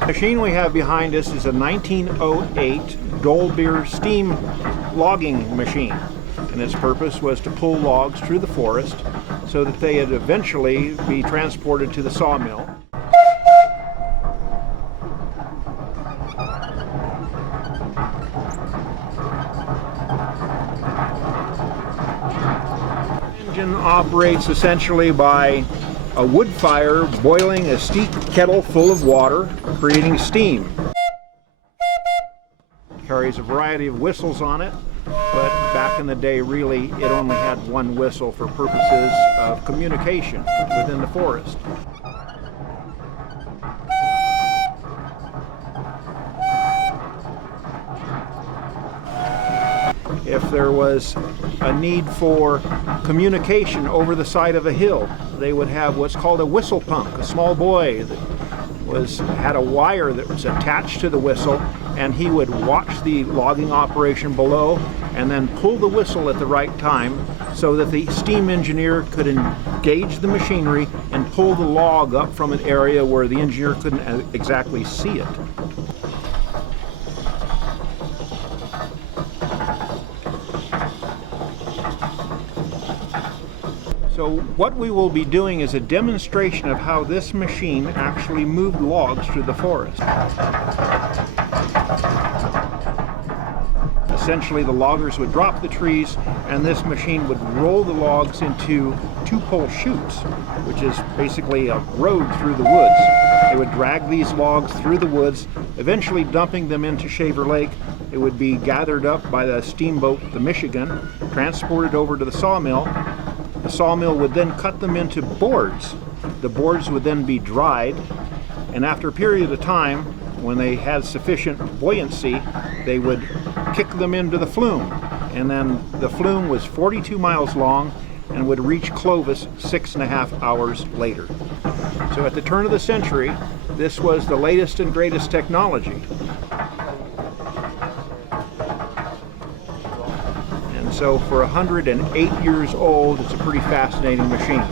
The machine we have behind us is a 1908 Dole steam logging machine, and its purpose was to pull logs through the forest so that they would eventually be transported to the sawmill. The engine operates essentially by a wood fire boiling a steep kettle full of water, creating steam. It carries a variety of whistles on it, but back in the day really it only had one whistle for purposes of communication within the forest. If there was a need for communication over the side of a hill, they would have what's called a whistle punk, a small boy that had a wire that was attached to the whistle, and he would watch the logging operation below and then pull the whistle at the right time so that the steam engineer could engage the machinery and pull the log up from an area where the engineer couldn't exactly see it. So what we will be doing is a demonstration of how this machine actually moved logs through the forest. Essentially, the loggers would drop the trees and this machine would roll the logs into two-pole chutes, which is basically a road through the woods. They would drag these logs through the woods, eventually dumping them into Shaver Lake. It would be gathered up by the steamboat, the Michigan, transported over to the sawmill. The sawmill would then cut them into boards. The boards would then be dried, and after a period of time, when they had sufficient buoyancy, they would kick them into the flume. And then the flume was 42 miles long and would reach Clovis 6.5 hours later. So at the turn of the century, this was the latest and greatest technology. So for 108 years old, it's a pretty fascinating machine.